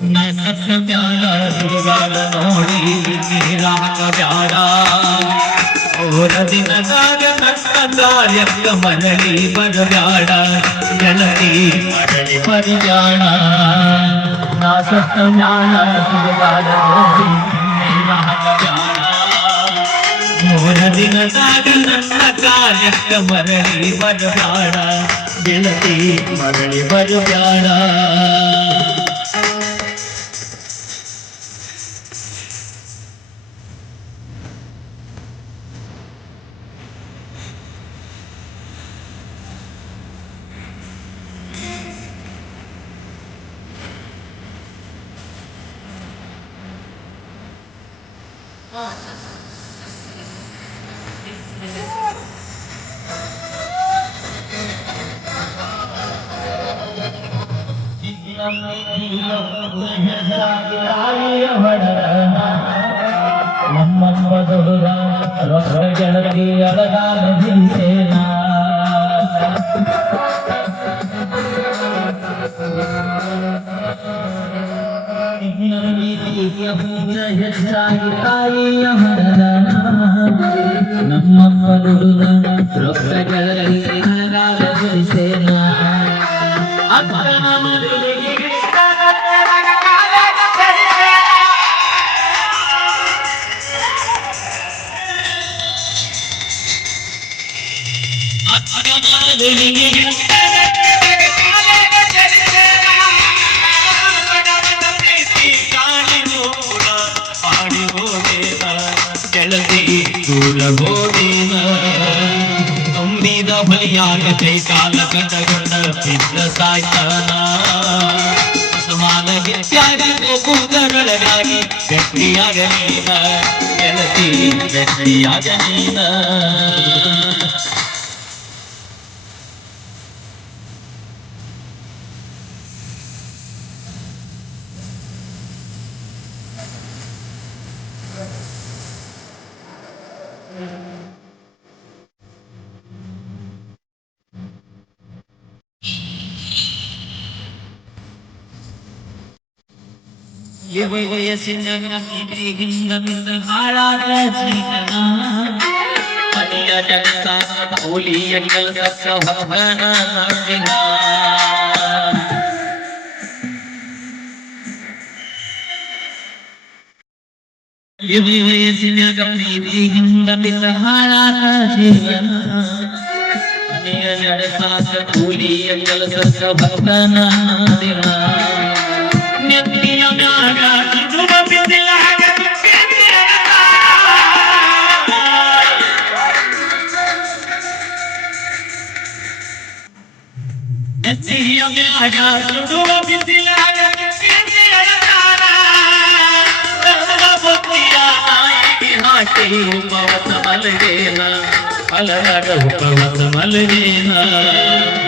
मैं सबसे प्यारा दीवार मोड़ी मेरा प्यारा और दिन साग तक मनली पर प्यारा जनती मनली पर जाना ना सबसे प्यारा दीवार प्यारा मोर दिन साग तक मनली पर प्यारा जनती मनली पर प्यारा ನಮ್ಮ ಮಧುರ ರೊಕ್ಕ ಗೆಳತಿಯರ ಗಾನ ಜಿಲ್ಲೇನಾ ಕೆಳದಿ ದೂರ ಹೋದಿನ ತುಂಬಿದ ಬಲಿಯಾಗ ಕೈಕಾಲ ಕಟಗಡ ಬಿದ್ದ ಸಾಯ್ತಾನ ಸಮಾನ ಗೆಟ್ಟಾಗಿ ಕೂದರೊಳಗಾಗಿ ಗಟ್ಟಿಯಾಗ ನೀನ ಗೆಳತಿ ಗಟ್ಟಿಯಾಗ ನೀನ எவ்வளைய சின்னம் இன்றிகின்னம் ஆளாத பணியடங்கா ஊழியங்கள் கசவனாகினார் இவ்வயசினகம் இன்றிகின்னம் ஆளாத பணியடங்கா ஊழியங்கள் கசவனாகினார் I'm be able to do it. Be able to do it. Be able to do it. Be able to do it. Be able to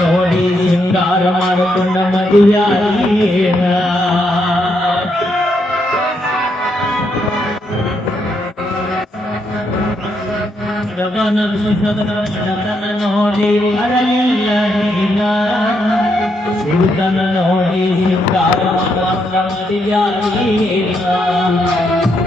ನೋಡಿ ಸಿಂಗಾರ ಮಾಡಿಕೊಂಡ ಮದುವೆಯಾಗೇನ ನೋಡಿ ಅರಲಿಲ್ಲ ಶಿವತನ ನೋಡಿ ಸಿಂಗಾರ ಮಾಡಿಕೊಂಡ ಮದುವೆಯಾಗೇನ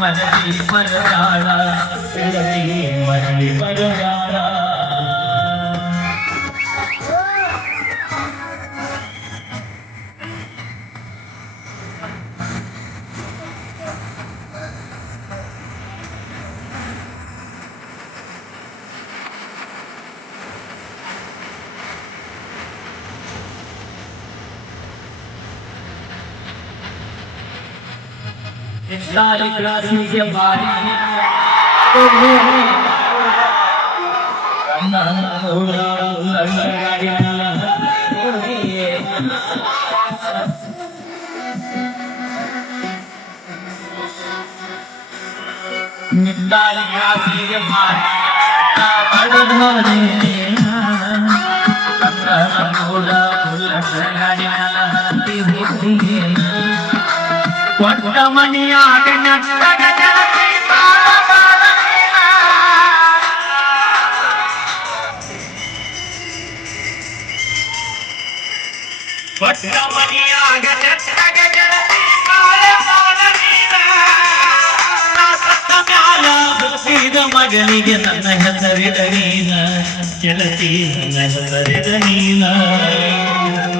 മരളി പരകാള മരളി പരകാള सारी क्लासी के बारी निकाल क्लासी के बारी ಕೊಟ್ಟ ಮನೆಯಾಗ ಕೊಟ್ಟ ಮನೆಯಾಗ ನೆಟ್ಟಗ ಹುಟ್ಟಿದ ಮಗನಿಗೆ ನನ್ನ ಹೆಸರಿದ ನೀನ. ಗೆಳತಿ ನನ್ನ ಹೆಸರಿದ ನೀನ.